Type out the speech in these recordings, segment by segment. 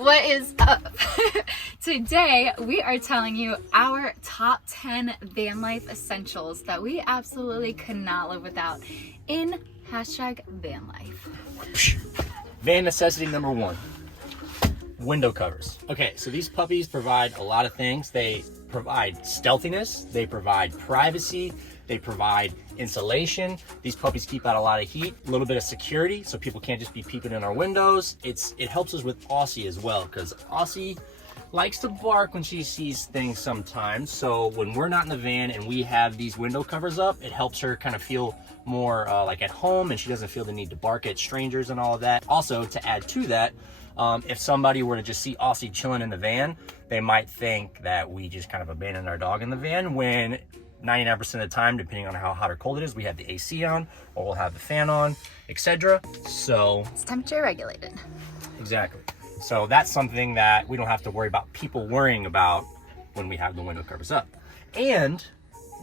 What is up? Today we are telling you our top 10 van life essentials that we absolutely could not live without in #van life. Van necessity number 1, window covers. Okay, so these puppies provide a lot of things. They provide stealthiness, they provide privacy, they provide insulation. These puppies keep out a lot of heat, a little bit of security, so people can't just be peeping in our windows. It helps us with Aussie as well, because Aussie likes to bark when she sees things sometimes. So when we're not in the van and we have these window covers up, it helps her kind of feel more like at home, and she doesn't feel the need to bark at strangers and all of that. Also, to add to that, if somebody were to just see Aussie chilling in the van, they might think that we just kind of abandoned our dog in the van, when 99% of the time, depending on how hot or cold it is, we have the AC on, or we'll have the fan on, etc. So it's temperature regulated. Exactly. So that's something that we don't have to worry about people worrying about when we have the window covers up. And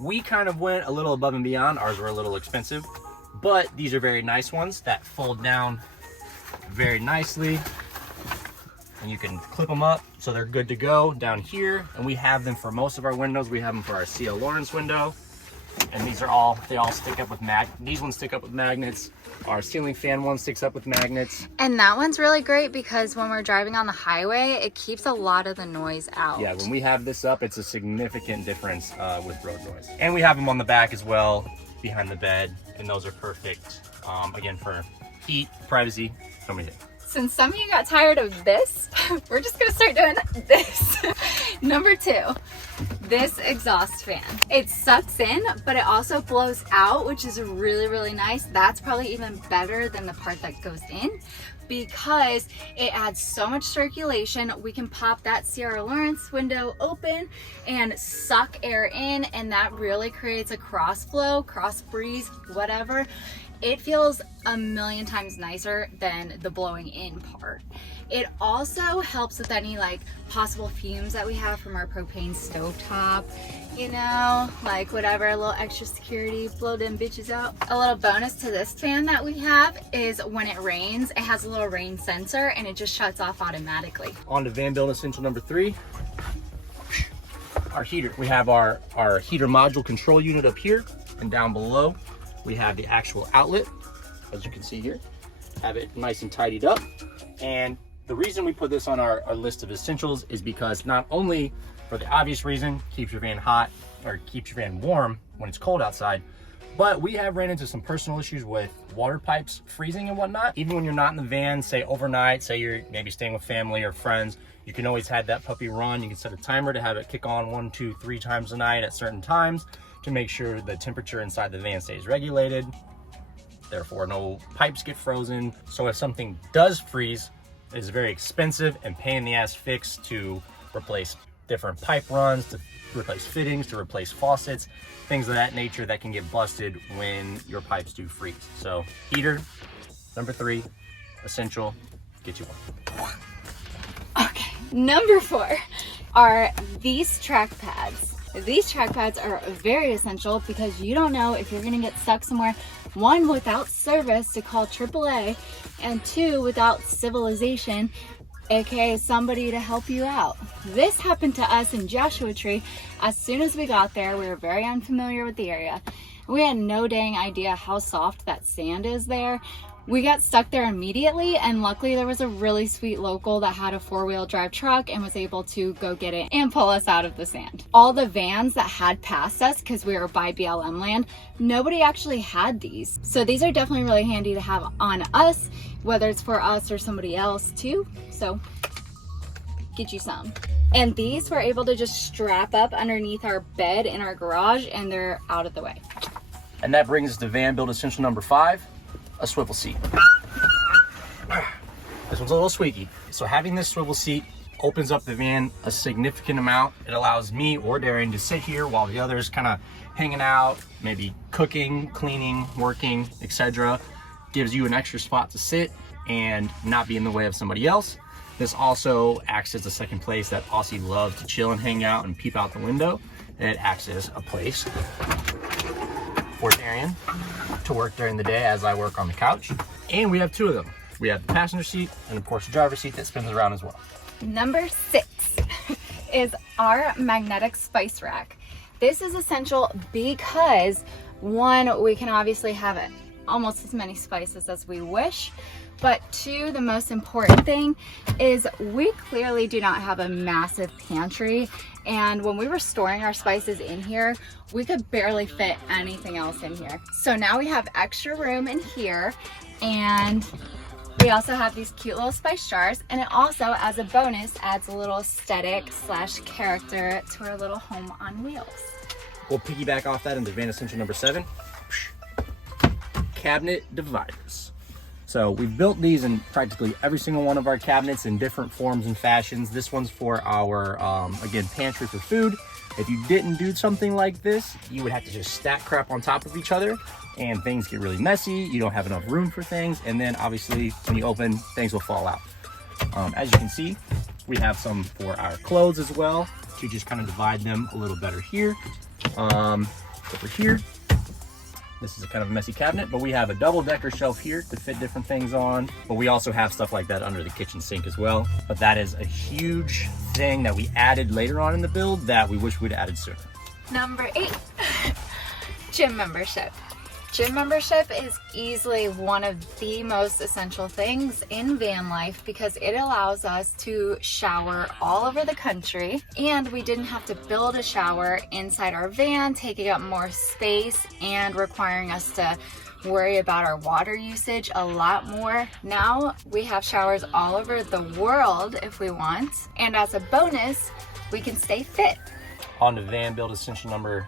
we kind of went a little above and beyond. Ours were a little expensive, but these are very nice ones that fold down very nicely, and you can clip them up so they're good to go down here. And we have them for most of our windows. We have them for our C.L. Lawrence window, and these are they all stick up with these ones stick up with magnets. Our ceiling fan one sticks up with magnets. And that one's really great because when we're driving on the highway, it keeps a lot of the noise out. Yeah, when we have this up, it's a significant difference with road noise. And we have them on the back as well, behind the bed, and those are perfect, again, for heat, privacy, so many things. Since some of you got tired of this, we're just gonna start doing this. Number 2, this exhaust fan. It sucks in, but it also blows out, which is really, really nice. That's probably even better than the part that goes in, because it adds so much circulation. We can pop that Sierra Lawrence window open and suck air in, and that really creates a cross flow, cross breeze, whatever. It feels a million times nicer than the blowing in part. It also helps with any like possible fumes that we have from our propane stovetop, you know, like whatever, a little extra security, blow them bitches out. A little bonus to this fan that we have is when it rains, it has a little rain sensor and it just shuts off automatically. On to van build essential number 3, our heater. We have our heater module control unit up here, and down below we have the actual outlet, as you can see here. Have it nice and tidied up. And the reason we put this on our list of essentials is because not only for the obvious reason, keeps your van hot, or keeps your van warm when it's cold outside, but we have ran into some personal issues with water pipes freezing and whatnot. Even when you're not in the van, say overnight, say you're maybe staying with family or friends, you can always have that puppy run. You can set a timer to have it kick on 1, 2, 3 times a night at certain times, to make sure the temperature inside the van stays regulated, therefore no pipes get frozen. So if something does freeze, it's a very expensive and pain in the ass fix to replace different pipe runs, to replace fittings, to replace faucets, things of that nature that can get busted when your pipes do freeze. So heater, number 3, essential, get you one. Okay, number 4 are these track pads. These track pads are very essential because you don't know if you're gonna get stuck somewhere, 1, without service to call AAA, and 2, without civilization, aka somebody to help you out. This happened to us in Joshua Tree. As soon as we got there, we were very unfamiliar with the area. We had no dang idea how soft that sand is there. We got stuck there immediately, and luckily there was a really sweet local that had a 4-wheel drive truck and was able to go get it and pull us out of the sand. All the vans that had passed us, because we were by BLM land, nobody actually had these. So these are definitely really handy to have on us, whether it's for us or somebody else too. So get you some. And these we're able to just strap up underneath our bed in our garage, and they're out of the way. And that brings us to van build essential number 5, a swivel seat. This one's a little squeaky. So having this swivel seat opens up the van a significant amount. It allows me or Darian to sit here while the others kind of hanging out, maybe cooking, cleaning, working, etc. Gives you an extra spot to sit and not be in the way of somebody else. This also acts as a second place that Aussie loves to chill and hang out and peep out the window. And it acts as a place for Darian to work during the day as I work on the couch. And we have 2 of them. We have the passenger seat and of course the driver's seat that spins around as well. Number 6 is our magnetic spice rack. This is essential because one, we can obviously have it almost as many spices as we wish, but two, the most important thing is we clearly do not have a massive pantry, and when we were storing our spices in here, we could barely fit anything else in here. So now we have extra room in here, and we also have these cute little spice jars, and it also, as a bonus, adds a little aesthetic / character to our little home on wheels. We'll piggyback off that into van essential number 7, cabinet dividers. So we've built these in practically every single one of our cabinets in different forms and fashions. This one's for our, again, pantry for food. If you didn't do something like this, you would have to just stack crap on top of each other, and things get really messy. You don't have enough room for things, and then obviously when you open, things will fall out. As you can see, we have some for our clothes as well, to just kind of divide them a little better here. Over here, this is a kind of a messy cabinet, but we have a double-decker shelf here to fit different things on. But we also have stuff like that under the kitchen sink as well. But that is a huge thing that we added later on in the build that we wish we'd added sooner. Number 8, gym membership. Gym membership is easily one of the most essential things in van life because it allows us to shower all over the country, and we didn't have to build a shower inside our van, taking up more space and requiring us to worry about our water usage a lot more. Now we have showers all over the world if we want, and as a bonus, we can stay fit. On to van build essential number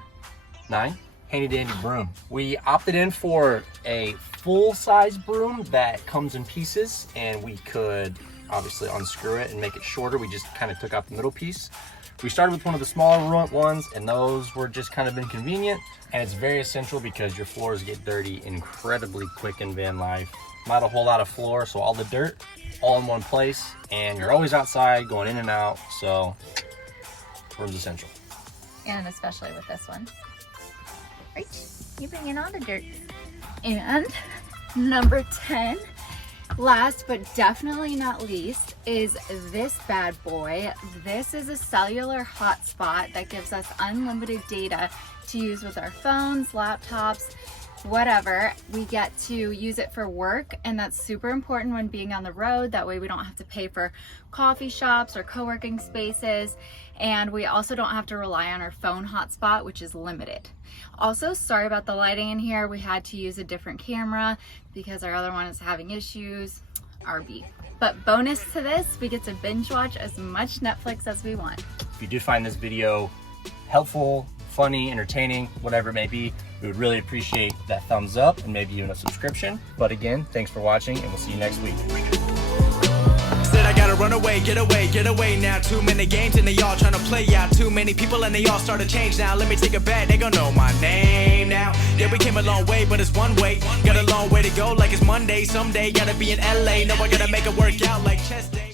9. Handy dandy broom. We opted in for a full-size broom that comes in pieces, and we could obviously unscrew it and make it shorter. We just kind of took out the middle piece. We started with one of the smaller ones, and those were just kind of inconvenient, and it's very essential because your floors get dirty incredibly quick in van life. Not a whole lot of floor, so all the dirt all in one place, and you're always outside going in and out, so broom's essential. And especially with this one. Right? You bring in all the dirt. And number 10, last but definitely not least, is this bad boy. This is a cellular hotspot that gives us unlimited data to use with our phones, laptops, whatever. We get to use it for work, and that's super important when being on the road. That way we don't have to pay for coffee shops or co-working spaces, and we also don't have to rely on our phone hotspot, which is limited. Also, sorry about the lighting in here. We had to use a different camera because our other one is having issues. RB. But bonus to this, we get to binge watch as much Netflix as we want. If you do find this video helpful, funny, entertaining, whatever it may be, we would really appreciate that thumbs up and maybe even a subscription. But again, thanks for watching, and we'll see you next week. Said I gotta run away, get away now. Too many games and they all trying to play out. Too many people and they all start to change now. Let me take a bet, they gon' know my name now. Yeah, we came a long way, but it's one way. Got a long way to go like it's Monday. Someday gotta be in LA. No, I gotta make it work out like chess day.